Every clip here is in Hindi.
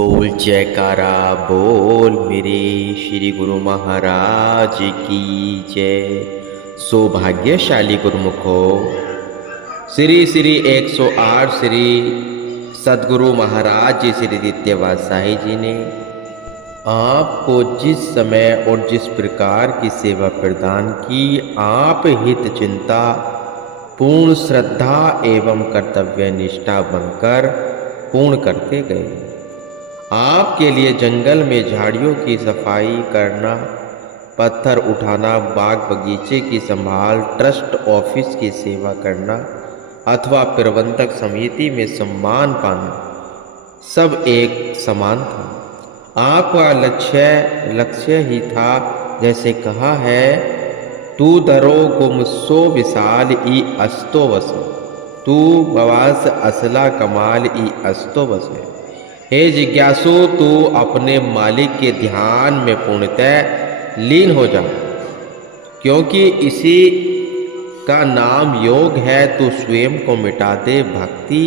बोल जयकारा बोल मेरे श्री गुरु महाराज की जय। सौभाग्यशाली गुरुमुखो, श्री श्री 108 श्री सदगुरु महाराज जी श्री दित्यवासाही जी ने आपको जिस समय और जिस प्रकार की सेवा प्रदान की, आप हित चिंता पूर्ण श्रद्धा एवं कर्तव्य निष्ठा बनकर पूर्ण करते गए। आपके लिए जंगल में झाड़ियों की सफाई करना, पत्थर उठाना, बाग बगीचे की संभाल, ट्रस्ट ऑफिस की सेवा करना अथवा प्रबंधक समिति में सम्मान पाना, सब एक समान था। आपका लक्ष्य ही था, जैसे कहा है, तू दरो गुम सो विशाल ई अस्तो वस, तू बवास असला कमाल ई अस्तो वस। हे जिज्ञासु, तू अपने मालिक के ध्यान में पूर्णतः लीन हो जा, क्योंकि इसी का नाम योग है। तू स्वयं को मिटा दे, भक्ति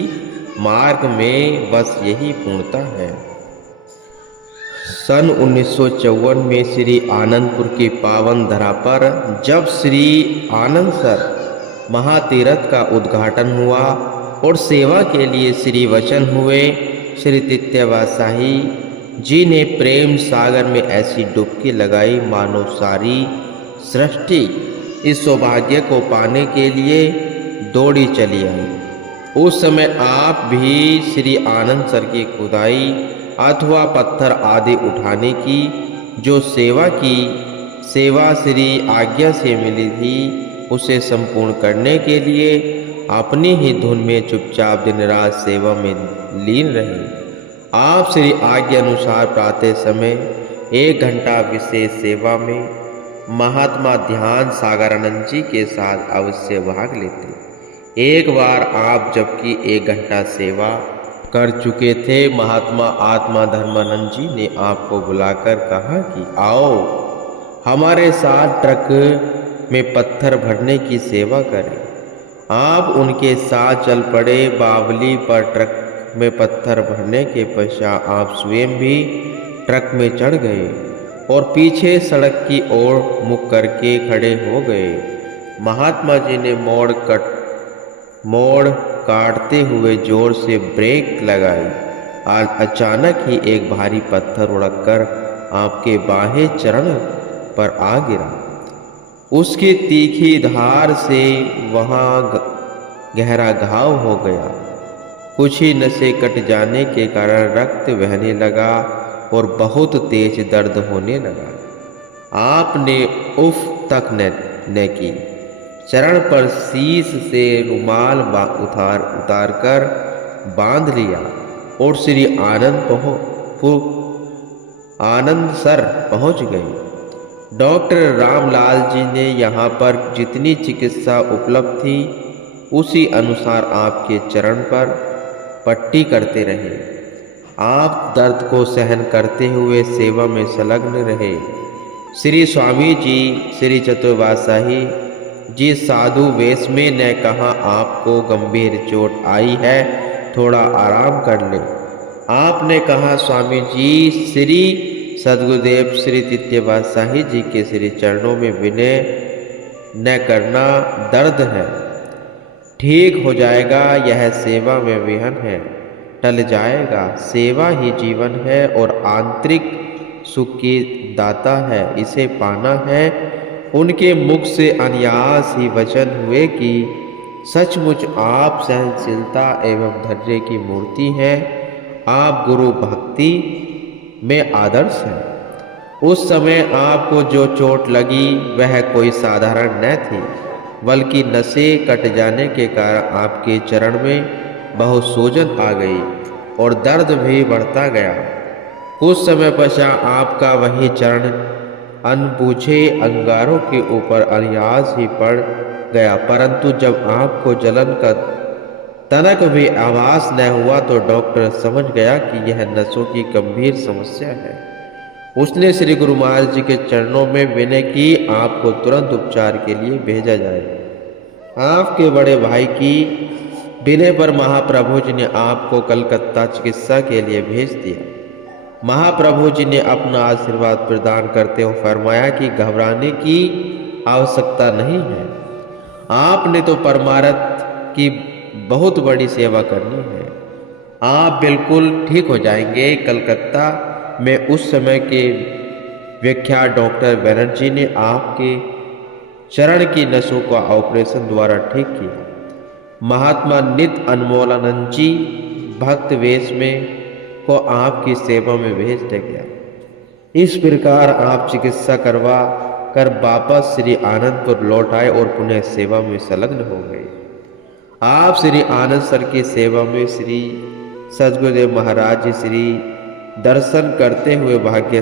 मार्ग में बस यही पूर्णता है। सन 1954 में श्री आनंदपुर की पावन धरा पर जब श्री आनंद सर महातीर्थ का उद्घाटन हुआ और सेवा के लिए श्री वचन हुए, श्री दित्यवासाही जी ने प्रेम सागर में ऐसी डुबकी लगाई मानो सारी सृष्टि इस सौभाग्य को पाने के लिए दौड़ी चली आई। उस समय आप भी श्री आनंद सर की खुदाई अथवा पत्थर आदि उठाने की जो सेवा श्री आज्ञा से मिली थी, उसे संपूर्ण करने के लिए अपनी ही धुन में चुपचाप दिन रात सेवा में लीन रहे। आप श्री आज्ञा अनुसार प्रातः समय 1 घंटा विशेष सेवा में महात्मा ध्यान सागरानंद जी के साथ अवश्य भाग लेते। एक बार आप जबकि 1 घंटा सेवा कर चुके थे, महात्मा आत्मा धर्मानंद जी ने आपको बुलाकर कहा कि आओ हमारे साथ ट्रक में पत्थर भरने की सेवा करें। आप उनके साथ चल पड़े। बावली पर ट्रक में पत्थर भरने के पश्चात आप स्वयं भी ट्रक में चढ़ गए और पीछे सड़क की ओर मुख करके खड़े हो गए। महात्मा जी ने मोड़ काटते हुए जोर से ब्रेक लगाई और अचानक ही एक भारी पत्थर उड़कर आपके बाहें चरण पर आ गिरा। उसकी तीखी धार से वहां गहरा घाव हो गया। कुछ ही नसें कट जाने के कारण रक्त बहने लगा और बहुत तेज दर्द होने लगा। आपने उफ तक न की। चरण पर शीश से रुमाल उतार कर बांध लिया और श्री आनंद सर पहुंच गए। डॉक्टर रामलाल जी ने यहाँ पर जितनी चिकित्सा उपलब्ध थी, उसी अनुसार आपके चरण पर पट्टी करते रहे। आप दर्द को सहन करते हुए सेवा में संलग्न रहे। श्री स्वामी जी श्री चतुर्वासाही जी साधु वेश में ने कहा, आपको गंभीर चोट आई है, थोड़ा आराम कर ले। आपने कहा, स्वामी जी, श्री सद्गुरुदेव श्री दित्यवासाही जी के श्री चरणों में विनय न करना, दर्द है, ठीक हो जाएगा। यह सेवा में विहन है, टल जाएगा। सेवा ही जीवन है और आंतरिक सुख की दाता है, इसे पाना है। उनके मुख से अनायास ही वचन हुए कि सचमुच आप सहनशीलता एवं धैर्य की मूर्ति हैं। आप गुरु भक्ति में आदर्श हैं। उस समय आपको जो चोट लगी वह कोई साधारण न थी, बल्कि नसें कट जाने के कारण आपके चरण में बहुत सूजन आ गई और दर्द भी बढ़ता गया। कुछ समय पश्चात आपका वही चरण अनबूझे अंगारों के ऊपर अनायास ही पड़ गया, परंतु जब आपको जलन का तनक भी आभास न हुआ तो डॉक्टर समझ गया कि यह नसों की गंभीर समस्या है। उसने श्री गुरु महाराज जी के चरणों में विनय की, आपको तुरंत उपचार के लिए भेजा जाए। आपके बड़े भाई की विनय पर महाप्रभु जी ने आपको कलकत्ता चिकित्सा के लिए भेज दिया। महाप्रभु जी ने अपना आशीर्वाद प्रदान करते हुए फरमाया कि घबराने की आवश्यकता नहीं है। आपने तो परमार्थ की बहुत बड़ी सेवा करनी है। आप बिल्कुल ठीक हो जाएंगे। कलकत्ता में उस समय के विख्यात डॉक्टर बनर्जी ने आपके चरण की नसों का ऑपरेशन द्वारा ठीक किया। महात्मा नित्य अनमोलानंद जी भक्त वेश में को आपकी सेवा में भेज दिया गया। इस प्रकार आप चिकित्सा करवा कर वापस श्री आनंदपुर लौट आए और पुनः सेवा में संलग्न हो गए। आप श्री आनंद सर की सेवा में श्री सद्गुरुदेव महाराज जी श्री दर्शन करते हुए भाग्य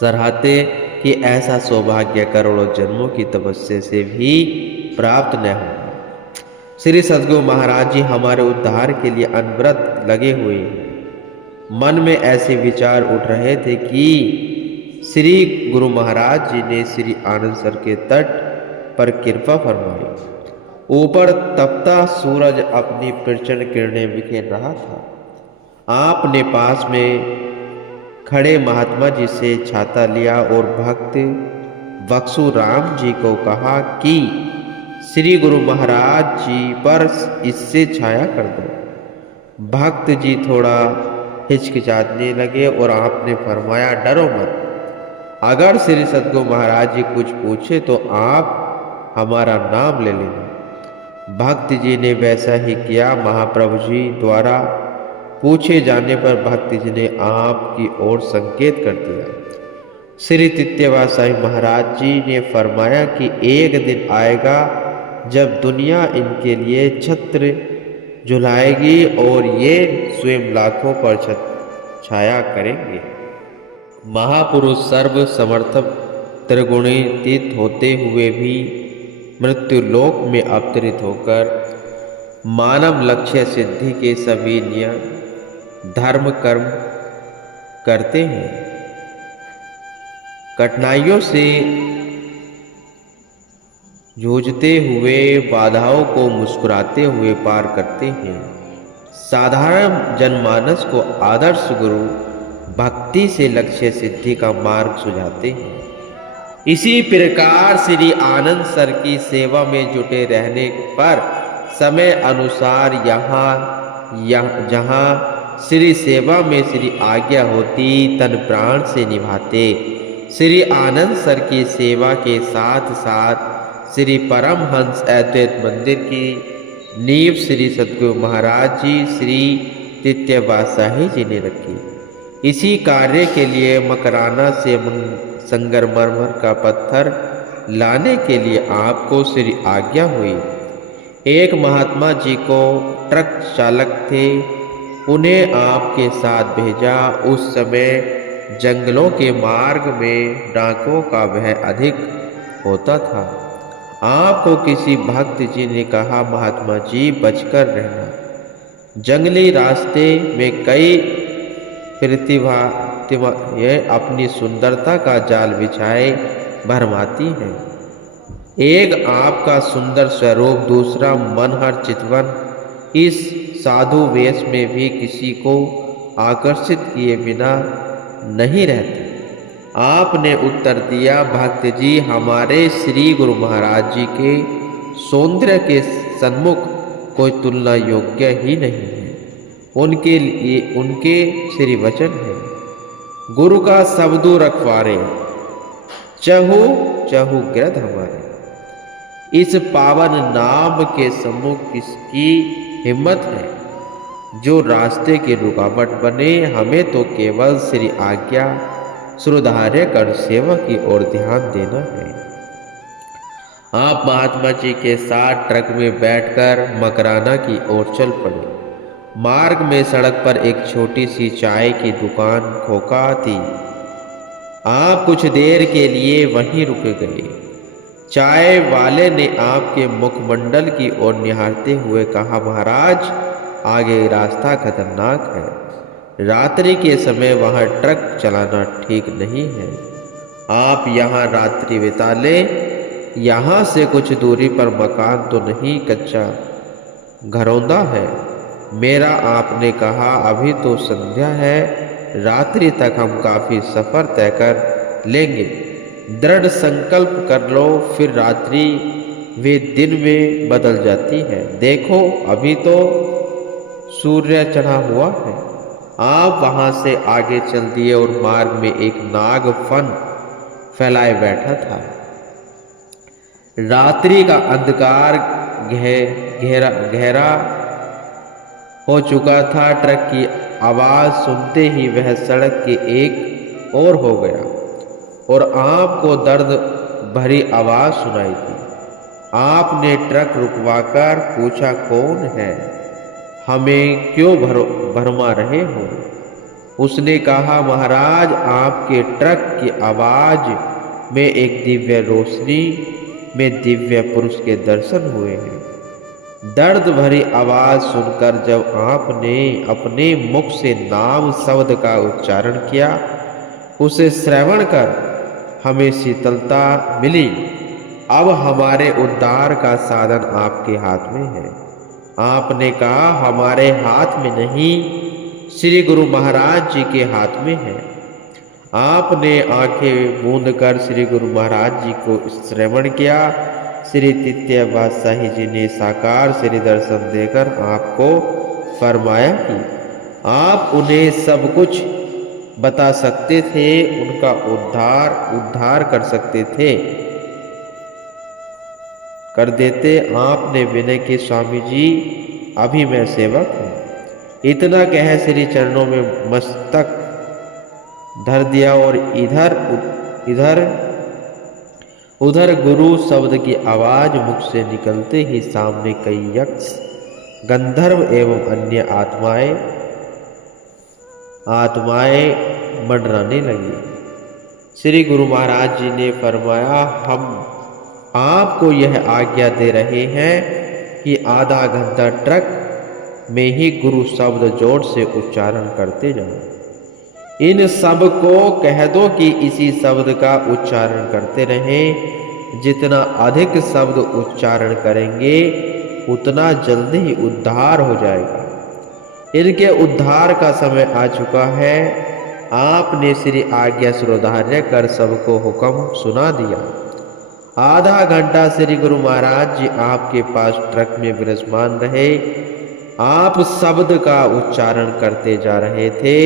सराहते कि ऐसा सौभाग्य करोड़ों जन्मों की तपस्या से भी प्राप्त न हो। श्री सद्गुरु महाराज जी हमारे उद्धार के लिए अनवरत लगे हुए हैं। मन में ऐसे विचार उठ रहे थे कि श्री गुरु महाराज जी ने श्री आनंद सर के तट पर कृपा फरमाई। ऊपर तपता सूरज अपनी प्रचंड किरणें बिखेर रहा था। आपने पास में खड़े महात्मा जी से छाता लिया और भक्त बक्सू राम जी को कहा कि श्री गुरु महाराज जी पर इससे छाया कर दो। भक्त जी थोड़ा हिचकिचाने लगे और आपने फरमाया, डरो मत। अगर श्री सद्गुरु महाराज जी कुछ पूछे तो आप हमारा नाम ले लेना। भक्त जी ने वैसा ही किया। महाप्रभु जी द्वारा पूछे जाने पर भक्त जी ने आपकी ओर संकेत कर दिया। श्री तित्यवासाई महाराज जी ने फरमाया कि एक दिन आएगा जब दुनिया इनके लिए छत्र झुलाएगी और ये स्वयं लाखों पर छाया करेंगे। महापुरुष सर्व समर्थक त्रिगुणातीत होते हुए भी मृत्यु लोक में अवतरित होकर मानव लक्ष्य सिद्धि के सभी नियम धर्म कर्म करते हैं। कठिनाइयों से जूझते हुए बाधाओं को मुस्कुराते हुए पार करते हैं। साधारण जनमानस को आदर्श गुरु भक्ति से लक्ष्य सिद्धि का मार्ग सुझाते हैं। इसी प्रकार श्री आनंद सर की सेवा में जुटे रहने पर समय अनुसार जहाँ श्री सेवा में श्री आज्ञा होती तन प्राण से निभाते। श्री आनंद सर की सेवा के साथ साथ श्री परमहंस अद्वैत मंदिर की नींव श्री सद्गुरु महाराज जी श्री तित्यवासाही जी ने रखी। इसी कार्य के लिए मकराना से संगमरमर का पत्थर लाने के लिए आपको श्री आज्ञा हुई। एक महात्मा जी को ट्रक चालक थे, उन्हें आपके साथ भेजा। उस समय जंगलों के मार्ग में डाकों का भय अधिक होता था। आपको किसी भक्त जी ने कहा, महात्मा जी बचकर रहना। जंगली रास्ते में कई प्रतिभा यह अपनी सुंदरता का जाल बिछाए भरमाती हैं। एक आपका सुंदर स्वरूप, दूसरा मनहर चितवन इस साधु वेश में भी किसी को आकर्षित किए बिना नहीं रहते। आपने उत्तर दिया, भक्त जी हमारे श्री गुरु महाराज जी के सौंदर्य के सन्मुख कोई तुलना योग्य ही नहीं है। उनके लिए उनके श्री वचन है, गुरु का शब्दों रखवारे चहु चहु गिरध हमारे। इस पावन नाम के सम्मुख किसकी हिम्मत है जो रास्ते की रुकावट बने। हमें तो केवल श्री आज्ञा सुधार्य कर सेवा की ओर ध्यान देना है। आप महात्मा जी के साथ ट्रक में बैठकर मकराना की ओर चल पड़े। मार्ग में सड़क पर एक छोटी सी चाय की दुकान खोखा थी। आप कुछ देर के लिए वहीं रुक गए। चाय वाले ने आपके मुखमंडल की ओर निहारते हुए कहा, महाराज आगे रास्ता खतरनाक है। रात्रि के समय वहां ट्रक चलाना ठीक नहीं है। आप यहाँ रात्रि बिता लें। यहाँ से कुछ दूरी पर मकान तो नहीं, कच्चा घरौंदा है। मेरा आपने कहा अभी तो संध्या है, रात्रि तक हम काफी सफर तय कर लेंगे। दृढ़ संकल्प कर लो, फिर रात्रि वे दिन में बदल जाती है। देखो अभी तो सूर्य चढ़ा हुआ है। आप वहां से आगे चल दिए और मार्ग में एक नाग फन फैलाए बैठा था। रात्रि का अंधकार गहरा गहरा हो चुका था। ट्रक की आवाज सुनते ही वह सड़क के एक ओर हो गया और आपको दर्द भरी आवाज सुनाई दी। आपने ट्रक रुकवाकर पूछा, कौन है? हमें क्यों भरमा रहे हो? उसने कहा, महाराज आपके ट्रक की आवाज में एक दिव्य रोशनी में दिव्य पुरुष के दर्शन हुए हैं। दर्द भरी आवाज सुनकर जब आपने अपने मुख से नाम शब्द का उच्चारण किया, उसे श्रवण कर हमें शीतलता मिली। अब हमारे उद्धार का साधन आपके हाथ में है। आपने कहा, हमारे हाथ में नहीं, श्री गुरु महाराज जी के हाथ में है। आपने आंखें मूंद कर श्री गुरु महाराज जी को श्रवण किया। श्री तृतीय बादशाही जी ने साकार श्री दर्शन देकर आपको फरमाया कि आप उन्हें सब कुछ बता सकते थे, उनका उद्धार कर सकते थे, कर देते। आपने विनय के, स्वामी जी अभी मैं सेवक हूँ। इतना कह श्री चरणों में मस्तक धर दिया और उधर गुरु शब्द की आवाज मुख से निकलते ही सामने कई यक्ष, गंधर्व एवं अन्य आत्माएं मंडराने लगी। श्री गुरु महाराज जी ने फरमाया, हम आपको यह आज्ञा दे रहे हैं कि आधा घंटा ट्रक में ही गुरु शब्द जोर से उच्चारण करते जाओ। इन सब को कह दो कि इसी शब्द का उच्चारण करते रहें। जितना अधिक शब्द उच्चारण करेंगे उतना जल्दी ही उद्धार हो जाएगा। इनके उद्धार का समय आ चुका है। आपने श्री आज्ञा श्रोधार्य कर सबको हुक्म सुना दिया। आधा घंटा श्री गुरु महाराज जी आपके पास ट्रक में विराजमान रहे। आप शब्द का उच्चारण करते जा रहे थे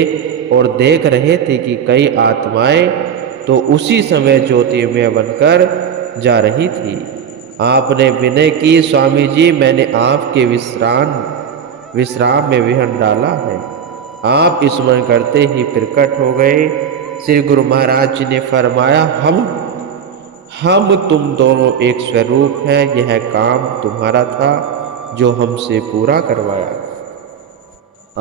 और देख रहे थे कि कई आत्माएं तो उसी समय ज्योतिर्मय बनकर जा रही थी। आपने विनय की, स्वामी जी मैंने आपके विश्राम में विहन डाला है। आप स्मरण करते ही प्रकट हो गए। श्री गुरु महाराज जी ने फरमाया, हम तुम दोनों एक स्वरूप है। यह काम तुम्हारा था जो हमसे पूरा करवाया।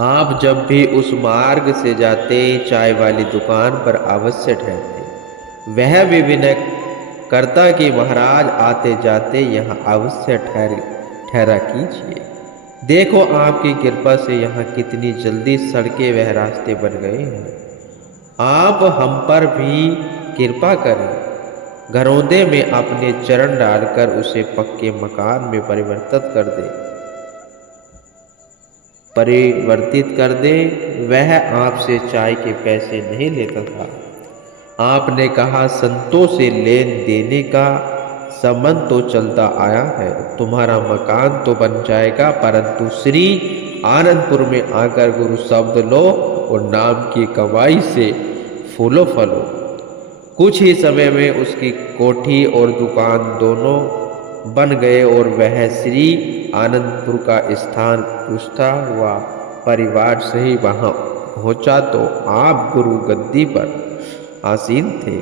आप जब भी उस मार्ग से जाते चाय वाली दुकान पर अवश्य ठहरते। वह भी विनय करता कि महाराज आते जाते यहाँ अवश्य ठहरा कीजिए। देखो आपकी कृपा से यहाँ कितनी जल्दी सड़कें वह रास्ते बन गए हैं। आप हम पर भी कृपा करें। घरौंदे में अपने चरण डालकर उसे पक्के मकान में परिवर्तित कर दे। वह आपसे चाय के पैसे नहीं लेता था। आपने कहा, संतों से लेन देने का संबंध तो चलता आया है। तुम्हारा मकान तो बन जाएगा, परंतु श्री आनंदपुर में आकर गुरु शब्द लो और नाम की कमाई से फूलो फलो। कुछ ही समय में उसकी कोठी और दुकान दोनों बन गए और वह श्री आनंदपुर का स्थान पूछता हुआ परिवार से ही वहां पहुंचा तो आप गुरु गद्दी पर आसीन थे।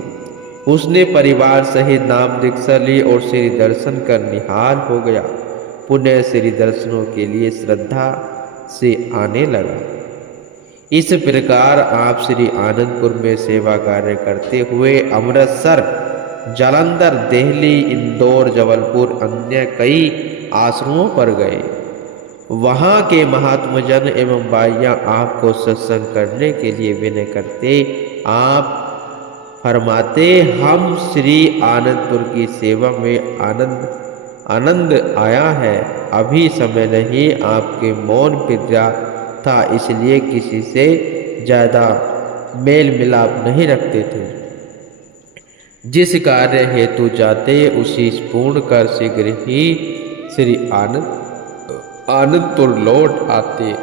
उसने परिवार सहित नाम दीक्षा ली और श्री दर्शन कर निहाल हो गया। पुण्य श्री दर्शनों के लिए श्रद्धा से आने लगा। इस प्रकार आप श्री आनंदपुर में सेवा कार्य करते हुए अमृतसर, जालंधर, दिल्ली, इंदौर, जबलपुर अन्य कई आश्रमों पर गए। वहाँ के महात्मजन एवं बाइयाँ आपको सत्संग करने के लिए विनय करते। आप फरमाते, हम श्री आनंदपुर की सेवा में आनंद आया है। अभी समय नहीं, आपके मौन पिता था, इसलिए किसी से ज़्यादा मेल मिलाप नहीं रखते थे। जिस कार्य हेतु जाते उसी पूर्ण कर शीघ्र ही श्री आनंदपुर लौट आते।